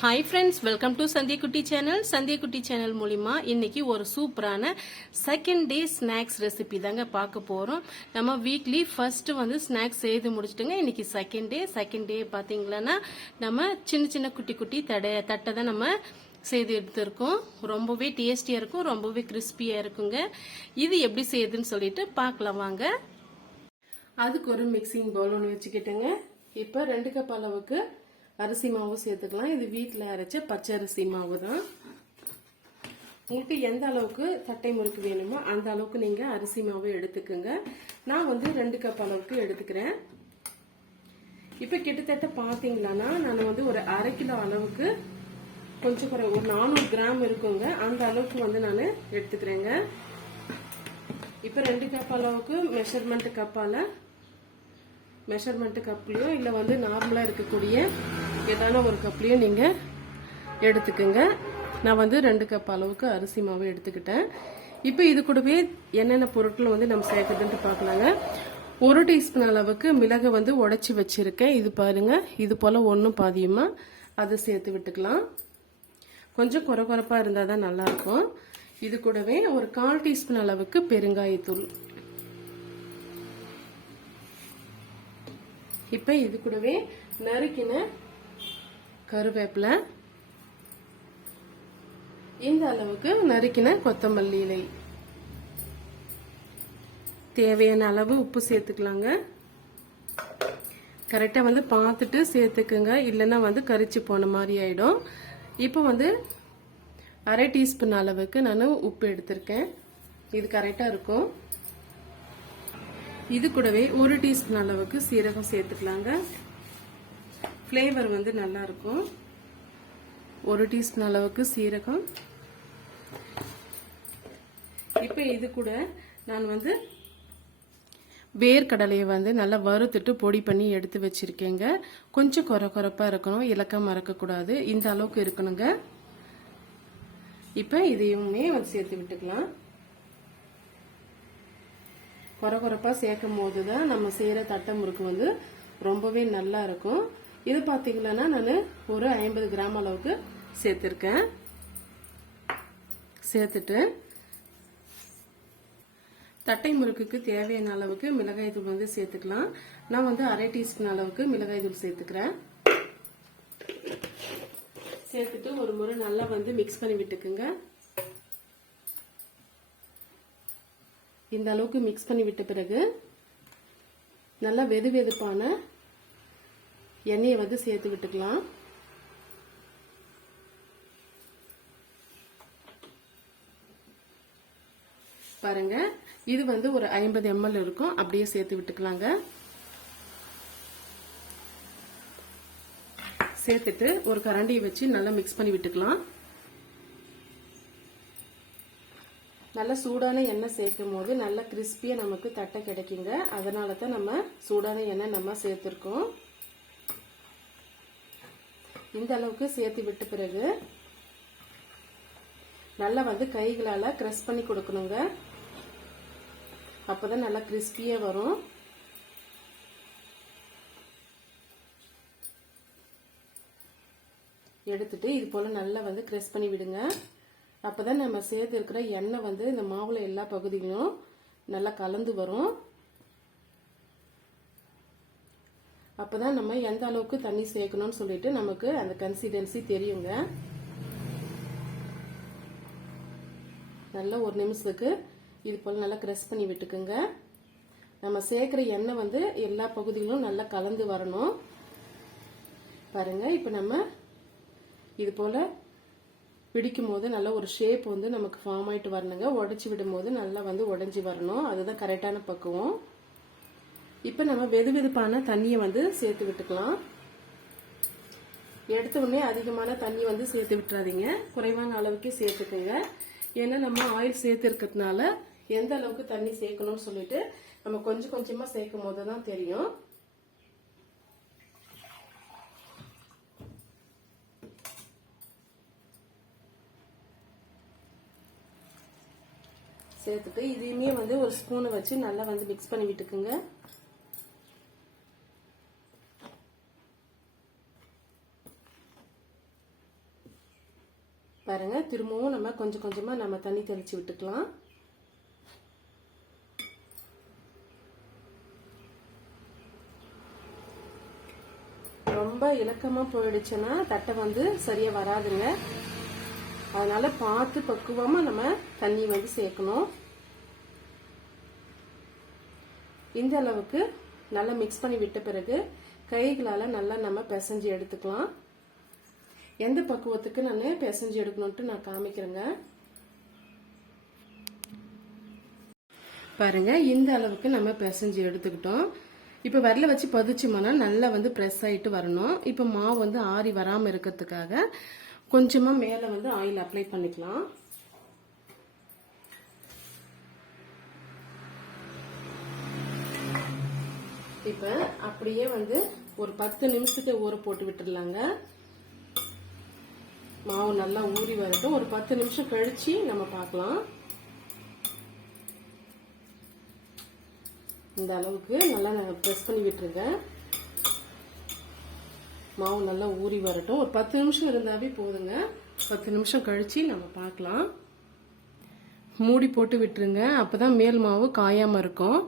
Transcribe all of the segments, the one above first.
Hi friends welcome to Sandhiyakutty channel Sandhiyakutty channel மூலிமா இன்னைக்கு ஒரு சூப்பரான செகண்ட் டே ஸ்நாக்ஸ் ரெசிபி தாங்க பார்க்க போகிறோம் நம்ம வீக்லி ஃபர்ஸ்ட் வந்து ஸ்நாக்ஸ் செய்து முடிச்சிட்டுங்க இன்னைக்கு செகண்ட் டே செகண்ட் டே பார்த்தீங்களன்னா நம்ம சின்ன சின்ன குட்டி குட்டி தடை தட்டை தான் நம்ம செய்து எடுத்திருக்கோம். ரொம்பவே டேஸ்டியாக இருக்கும் ரொம்பவே கிறிஸ்பியாக இருக்குங்க. இது எப்படி செய்யுதுன்னு சொல்லிட்டு பார்க்கலாம் வாங்க. அதுக்கு ஒரு மிக்சிங் பவுல் ஒன்று வச்சுக்கிட்டுங்க. இப்போ ரெண்டு கப் அளவுக்கு அரிசி மாவு சேர்த்துக்கலாம். இது வீட்டில் அரைச்ச பச்சை அரிசி மாவு தான் உங்களுக்கு எந்த அளவுக்கு தட்டை முறுக்கு வேணுமோ அந்த அளவுக்கு நீங்கள் அரிசி மாவு எடுத்துக்கோங்க. நான் வந்து ரெண்டு கப் அளவுக்கு எடுத்துக்கிறேன். இப்போ கிட்டத்தட்ட பார்த்தீங்களான்னா நான் வந்து ஒரு அரை கிலோ அளவுக்கு கொஞ்சம் குறை ஒரு நானூறு கிராம் இருக்குங்க. அந்த அளவுக்கு வந்து நான் எடுத்துக்கிறேங்க. இப்போ ரெண்டு கப் அளவுக்கு மெஷர்மெண்ட் கப்பால் மெஷர்மெண்ட் கப்லேயோ இல்லை வந்து நார்மலாக இருக்கக்கூடிய ஏதான ஒரு கப்லேயும் நீங்கள் எடுத்துக்கோங்க. நான் வந்து ரெண்டு கப் அளவுக்கு அரிசி மாவு எடுத்துக்கிட்டேன். இப்போ இது கூடவே என்னென்ன பொருட்கள் வந்து நம்ம சேர்க்குதுன்ட்டு பார்க்கலாங்க ஒரு டீஸ்பூன் அளவுக்கு மிளகை வந்து உடச்சி வச்சுருக்கேன். இது பாருங்கள் இது போல் ஒன்றும் பாதியமாக அதை சேர்த்து விட்டுக்கலாம். கொஞ்சம் குறை குறைப்பாக இருந்தால் தான் நல்லாயிருக்கும். இது கூடவே ஒரு கால் டீஸ்பூன் அளவுக்கு பெருங்காயத்தூள். இப்போ இது கூடவே நறுக்கின கருவேப்பிலை. இந்த அளவுக்கு நறுக்கின கொத்தமல்லி இலை. தேவையான அளவு உப்பு சேர்த்துக்கலாங்க. கரெக்டாக வந்து பார்த்துட்டு சேர்த்துக்குங்க. இல்லைன்னா வந்து கரிச்சு போன மாதிரி ஆகிடும் இப்போ வந்து அரை டீஸ்பூன் அளவுக்கு நான் உப்பு எடுத்திருக்கேன். இது கரெக்டாக இருக்கும். இது கூடவே ஒரு டீஸ்பூன் அளவுக்கு சீரகம் சேர்த்துக்கலாங்க. ஃப்ளேவர் வந்து நல்லாயிருக்கும் ஒரு டீஸ்பூன் அளவுக்கு சீரகம். இப்போ இது கூட நான் வந்து வேர்க்கடலையை வந்து நல்லா வறுத்துட்டு பொடி பண்ணி எடுத்து வச்சிருக்கேங்க. கொஞ்சம் குறை குறைப்பாக இருக்கணும். இலக்கம் மறக்கக்கூடாது. இந்த அளவுக்கு இருக்கணுங்க. இப்போ இதையுமே வந்து சேர்த்து விட்டுக்கலாம். குறை குறைப்பாக சேர்க்கும் போது தான் நம்ம செய்கிற தட்டை முறுக்கு வந்து ரொம்பவே நல்லா இருக்கும் இது பார்த்தீங்கன்னா நான் ஒரு ஐம்பது கிராம் அளவுக்கு சேர்த்துருக்கேன். சேர்த்துட்டு தட்டை முறுக்குக்கு தேவையான அளவுக்கு மிளகாய் தூள் வந்து சேர்த்துக்கலாம். நான் வந்து அரை டீஸ்பூன் அளவுக்கு மிளகாய் தூள் சேர்த்துக்கிறேன். சேர்த்துட்டு ஒரு முறை நல்லா வந்து மிக்ஸ் பண்ணி விட்டுக்குங்க. இந்த அளவுக்கு மிக்ஸ் பண்ணி விட்ட பிறகு நல்லா வெது வெதுப்பான எண்ணெயை வந்து சேர்த்து விட்டுக்கலாம். பாருங்க இது வந்து ஒரு ஐம்பது எம்எல் இருக்கும். அப்படியே சேர்த்து விட்டுக்கலாங்க. சேர்த்துட்டு ஒரு கரண்டியை வச்சு நல்லா மிக்ஸ் பண்ணி விட்டுக்கலாம். நல்லா சூடான எண்ணெய் சேர்க்கும் போது நல்லா கிறிஸ்பியாக நமக்கு தட்டை கிடைக்குங்க. அதனால தான் நம்ம சூடான எண்ணெய் நம்ம சேர்த்துருக்கோம். இந்த அளவுக்கு சேர்த்து விட்ட பிறகு நல்லா வந்து கைகளால் க்ரஷ் பண்ணி கொடுக்கணுங்க. அப்போதான் நல்லா கிறிஸ்பியாக வரும். எடுத்துட்டு இது போல் நல்லா வந்து க்ரெஸ் பண்ணி விடுங்க. அப்போதான் நம்ம சேர்த்து இருக்கிற எண்ணெய் வந்து இந்த மாவுல எல்லா பகுதியிலும் நல்லா கலந்து வரும். அப்போதான் நம்ம எந்த அளவுக்கு தண்ணி சேர்க்கணும்னு சொல்லிட்டு நமக்கு அந்த கன்சிஸ்டன்சி தெரியுங்க. நல்லா ஒரு நிமிஷத்துக்கு இது போல் நல்லா க்ரெஸ் பண்ணி விட்டுக்குங்க. நம்ம சேர்க்குற எண்ணெய் வந்து எல்லா பகுதிகளும் நல்லா கலந்து வரணும். பாருங்க இப்போ நம்ம இது போல் பிடிக்கும் போது நல்ல ஒரு ஷேப் வந்து நமக்கு ஃபார்ம் ஆயிட்டு வரணுங்க. உடச்சி விடும் போது நல்லா வந்து உடஞ்சி வரணும். அதுதான் கரெக்டான பக்குவம். இப்போ நம்ம வெது வெதுப்பான தண்ணியை வந்து சேர்த்து விட்டுக்கலாம். எடுத்த உடனே அதிகமான தண்ணி வந்து சேர்த்து விட்டுறாதீங்க. குறைவான அளவுக்கு சேர்த்துக்கோங்க. ஏன்னா நம்ம ஆயில் சேர்த்து இருக்கிறதுனால எந்த அளவுக்கு தண்ணி சேர்க்கணும்னு சொல்லிட்டு நம்ம கொஞ்சம் கொஞ்சமாக சேர்க்கும் போது தான் தெரியும். சேர்த்துட்டு இதையுமே வந்து ஒரு ஸ்பூனை வச்சு நல்லா வந்து மிக்ஸ் பண்ணி விட்டுக்குங்க பாருங்க திரும்பவும் நம்ம கொஞ்சம் கொஞ்சமாக நம்ம தண்ணி தெளித்து விட்டுக்கலாம். ரொம்ப இலக்கமாக போயிடுச்சுன்னா தட்டை வந்து சரியாக வராதுங்க. அதனால பார்த்து பக்குவமாக நம்ம தண்ணி வந்து சேர்க்கணும். இந்த அளவுக்கு நல்லா மிக்ஸ் பண்ணி விட்ட பிறகு கைகளால் நல்லா நம்ம பிசைஞ்சு எடுத்துக்கலாம். எந்த பக்குவத்துக்கு நான் பிசைஞ்சு எடுக்கணும்ட்டு நான் காமிக்கிறேங்க. பாருங்க இந்த அளவுக்கு நம்ம பிசைஞ்சு எடுத்துக்கிட்டோம். இப்போ வரல வச்சு பதிச்சோம்னா நல்லா வந்து ப்ரெஸ் ஆகிட்டு வரணும். இப்போ மாவு வந்து ஆறி வராமல் இருக்கிறதுக்காக கொஞ்சமாக மேலே வந்து ஆயில் அப்ளை பண்ணிக்கலாம். இப்போ அப்படியே வந்து ஒரு பத்து நிமிஷத்துக்கு ஊற போட்டு விட்டுடலாங்க. மாவு நல்லா ஊறி வரட்டும். ஒரு பத்து நிமிஷம் கழிச்சு நம்ம பார்க்கலாம். இந்த அளவுக்கு நல்லா நான் ப்ரெஸ் பண்ணி விட்டுருங்க மாவு நல்லா ஊறி வரட்டும். ஒரு பத்து நிமிஷம் இருந்தாவே போதுங்க. பத்து நிமிஷம் கழிச்சு நம்ம பார்க்கலாம். மூடி போட்டு விட்டுருங்க. அப்பதான் மேல் மாவு காயாம இருக்கும்.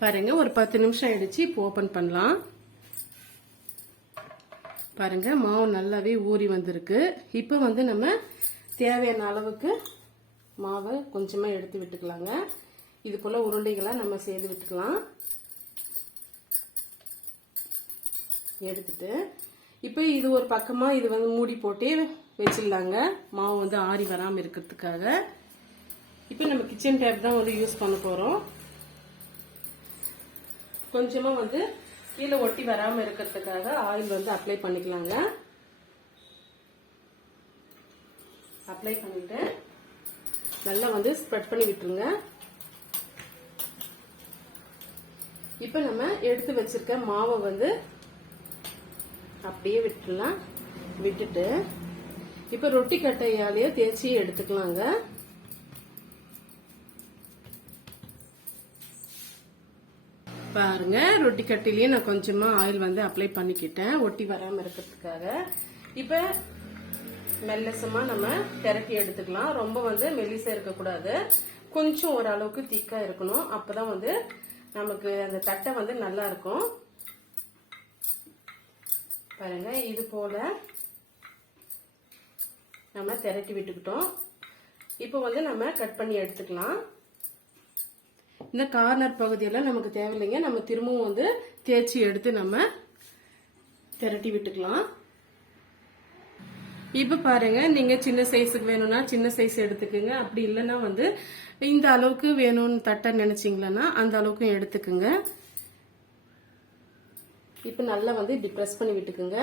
பாருங்க ஒரு பத்து நிமிஷம் ஆயிடுச்சு. இப்போ ஓபன் பண்ணலாம். பாருங்க மாவு நல்லாவே ஊறி வந்திருக்கு. இப்போ வந்து நம்ம தேவையான அளவுக்கு மாவை கொஞ்சமாக எடுத்து விட்டுக்கலாங்க. இது போல உருண்டைகளை நம்ம செய்து விட்டுக்கலாம். எடுத்துட்டு இப்போ இது ஒரு பக்கமாக இது வந்து மூடி போட்டு வச்சிடலாங்க. மாவு வந்து ஆறி வராமல் இருக்கிறதுக்காக. இப்போ நம்ம கிச்சன் டேப் தான் வந்து யூஸ் பண்ண போகிறோம் கொஞ்சமாக வந்து கீழே ஒட்டி வராமல் இருக்கிறதுக்காக ஆயில் வந்து அப்ளை பண்ணிக்கலாங்க. அப்ளை பண்ணிட்டு நல்லா வந்து ஸ்ப்ரெட் பண்ணி விட்டுருங்க. இப்போ நம்ம எடுத்து வச்சிருக்க மாவை வந்து அப்படியே விட்டுடலாம். விட்டுட்டு இப்போ ரொட்டி கட்டையாலேயே தேய்ச்சி எடுத்துக்கலாங்க. பாருங்க. ரொட்டி கட்டிலேயே நான் கொஞ்சமா ஆயில் வந்து அப்ளை பண்ணிக்கிட்டேன். ஒட்டி வராமல் இருக்கிறதுக்காக. இப்ப மெல்லசமா நம்ம திரட்டி எடுத்துக்கலாம். ரொம்ப வந்து மெல்லிசா இருக்கக்கூடாது. கொஞ்சம் ஓரளவுக்கு திக்கா இருக்கணும். அப்பதான் வந்து நமக்கு அந்த தட்டை வந்து நல்லா இருக்கும். பாருங்க இது போல நம்ம திரட்டி விட்டுக்கிட்டோம். இப்போ வந்து நம்ம கட் பண்ணி எடுத்துக்கலாம். இந்த கார்னர் பகுதியெல்லாம் நமக்கு தேவையில்லைங்க. நம்ம திரும்பவும் வந்து தேய்ச்சி எடுத்து நம்ம திரட்டி விட்டுக்கலாம். இப்போ பாருங்க நீங்க சின்ன சைஸுக்கு வேணும்னா சின்ன சைஸ் எடுத்துக்கோங்க. அப்படி இல்லைன்னா வந்து இந்த அளவுக்கு வேணும்னு தட்ட நினைச்சீங்களன்னா அந்த அளவுக்கும் எடுத்துக்கோங்க. இப்போ நல்லா வந்து இப்படி ப்ரெஸ் பண்ணி விட்டுக்குங்க.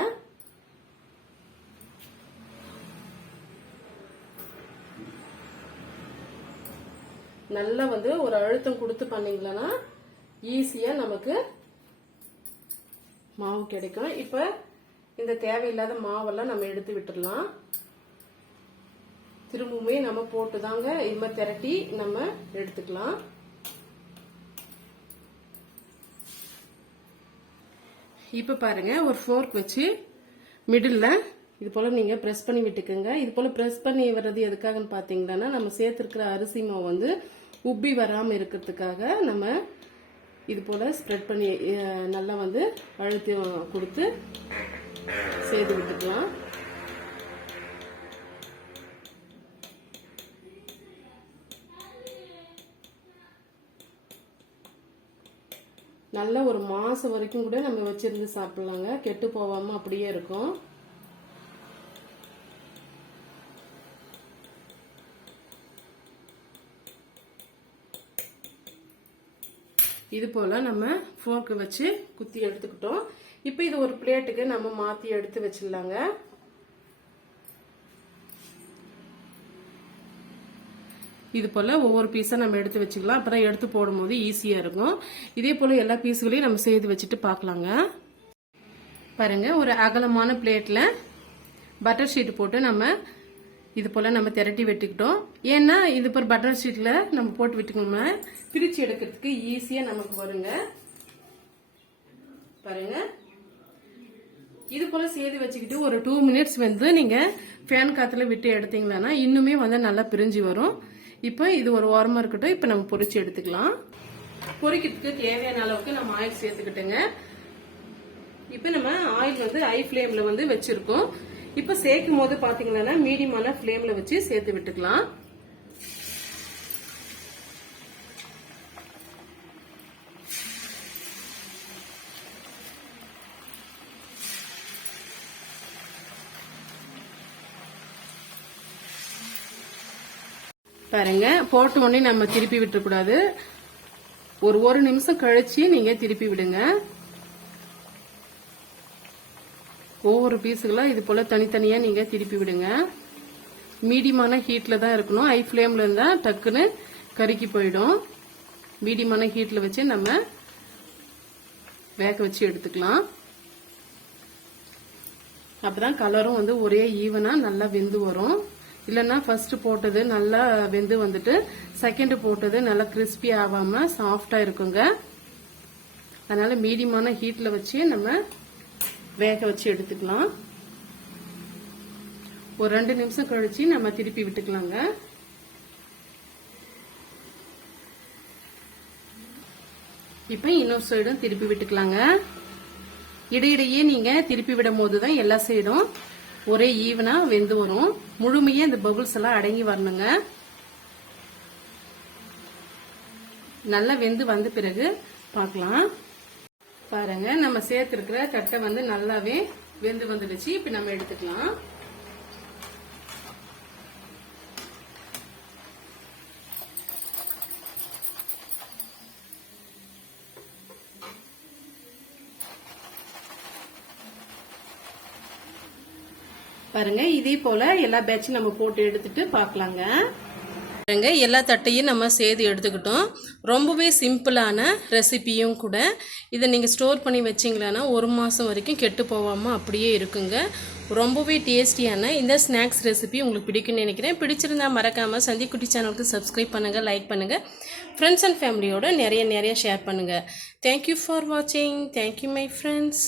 நல்லா வந்து ஒரு அழுத்தம் கொடுத்து பண்ணீங்களன்னா ஈஸியா நமக்கு மாவு கிடைக்கும். இப்ப இந்த தேவையில்லாத மாவெல்லாம் நம்ம எடுத்து விட்டுடலாம். திரும்பவுமே நம்ம போட்டு தாங்க இது திரட்டி நம்ம எடுத்துக்கலாம். இப்ப பாருங்க ஒரு ஃபோர்க் வச்சு மிடில் இது போல நீங்க பிரஸ் பண்ணி விட்டுக்கோங்க. இது போல பிரஸ் பண்ணி வர்றது எதுக்காகன்னு பாத்தீங்கன்னா நம்ம சேர்த்திருக்கிற அரிசி மாவு வந்து உப்பி வராமல் இருக்கிறதுக்காக நம்ம இது போல் ஸ்ப்ரெட் பண்ணி நல்லா வந்து அழுத்தி கொடுத்து செய்து விட்டுக்கலாம். நல்ல ஒரு மாதம் வரைக்கும் கூட நம்ம வச்சிருந்து சாப்பிட்லாங்க. கெட்டு போகாமல் அப்படியே இருக்கும். இது போல நம்ம ஃபோர்க்கு வச்சு குத்தி எடுத்துக்கிட்டோம். இப்போ இது ஒரு பிளேட்டுக்கு நம்ம மாத்தி எடுத்து வச்சிடலாங்க. இது போல ஒவ்வொரு பீஸா நம்ம எடுத்து வச்சுக்கலாம். அப்புறம் எடுத்து போடும்போது ஈஸியா இருக்கும். இதே போல எல்லா பீஸுகளையும் நம்ம செய்து வச்சுட்டு பார்க்கலாங்க. பாருங்க ஒரு அகலமான பிளேட்ல பட்டர் ஷீட் போட்டு நம்ம இது போல் நம்ம திரட்டி வெட்டிக்கிட்டோம். ஏன்னா இது போல பட்டர் ஷீட்ல நம்ம போட்டு விட்டுக்கணும்னா பிரித்து எடுக்கிறதுக்கு ஈஸியாக நமக்கு வருங்க. பாருங்க. இது போல் சேர்த்து வச்சுக்கிட்டு ஒரு டூ மினிட்ஸ் வந்து நீங்கள் ஃபேன் காற்றுல விட்டு எடுத்தீங்களன்னா இன்னுமே வந்து நல்லா பிரிஞ்சு வரும். இப்போ இது ஒரு ஓரமாக இருக்கட்டும் இப்போ நம்ம பொறிச்சு எடுத்துக்கலாம். பொரிக்கிறதுக்கு தேவையான அளவுக்கு நம்ம ஆயில் சேர்த்துக்கிட்டுங்க. இப்போ நம்ம ஆயில் வந்து ஹை ஃப்ளேமில் வந்து வச்சுருக்கோம். இப்போ சேர்க்கும் போது பார்த்தீங்கன்னா மீடியமான ஃப்ளேமில் வச்சு சேர்த்து விட்டுக்கலாம். பாருங்க போட்ட உடனே நம்ம திருப்பி விட்டுறக்கூடாது. ஒரு ஒரு நிமிஷம் கழிச்சு நீங்க திருப்பி விடுங்க. ஒவ்வொரு பீஸுகளா இது போல் தனித்தனியாக நீங்கள் திருப்பி விடுங்க. மீடியமான ஹீட்டில் தான் இருக்கணும். ஹை ஃப்ளேமில் இருந்தால் டக்குன்னு கருக்கி போயிடும். மீடியமான ஹீட்டில் வச்சு நம்ம வேக வச்சு எடுத்துக்கலாம். அப்பதான் கலரும் வந்து ஒரே ஈவனாக நல்லா வெந்து வரும். இல்லைன்னா ஃபர்ஸ்ட் போட்டது நல்லா வெந்து வந்துட்டு செகண்ட் போட்டது நல்லா கிறிஸ்பி ஆகாமல் சாஃப்டாக இருக்குங்க. அதனால மீடியமான ஹீட்டில் வச்சு நம்ம வேக வச்சு எடுத்துக்கலாம். ஒரு ரெண்டு நிமிஷம் கழிச்சு நம்ம திருப்பி விட்டுக்கலாங்க. இப்போ இன்னொரு சைடும் திருப்பி விட்டுக்கலாங்க. இடையிடையே நீங்க திருப்பி விடும் போது தான் எல்லா சைடும் ஒரே ஈவனா வெந்து வரும். முழுமையா இந்த பபுள்ஸ் எல்லாம் அடங்கி வரணுங்க. நல்லா வெந்து வந்த பிறகு பார்க்கலாம். பாருங்க நம்ம சேர்த்திருக்கிற தட்டை வந்து நல்லாவே வெந்து வந்துடுச்சு. இப்ப நம்ம எடுத்துக்கலாம். பாருங்க இதே போல எல்லா பேட்சும் நம்ம போட்டு எடுத்துட்டு பாக்கலாங்க பாருங்க எல்லா தட்டையும் நம்ம சேர்த்து எடுத்துக்கிட்டோம். ரொம்பவே சிம்பிளான ரெசிபியும் கூட. இதை நீங்கள் ஸ்டோர் பண்ணி வச்சிங்களன்னா ஒரு மாதம் வரைக்கும் கெட்டு போகாமல் அப்படியே இருக்குங்க. ரொம்பவே டேஸ்டியான இந்த ஸ்நாக்ஸ் ரெசிபி உங்களுக்கு பிடிக்கும்னு நினைக்கிறேன். பிடிச்சிருந்தா மறக்காமல் சந்திக்குட்டி சேனலுக்கு சப்ஸ்கிரைப் பண்ணுங்கள் லைக் பண்ணுங்கள் ஃப்ரெண்ட்ஸ் அண்ட் ஃபேமிலியோட நிறைய நிறைய ஷேர் பண்ணுங்கள் தேங்க்யூ ஃபார் வாட்சிங் தேங்க்யூ மை ஃப்ரெண்ட்ஸ்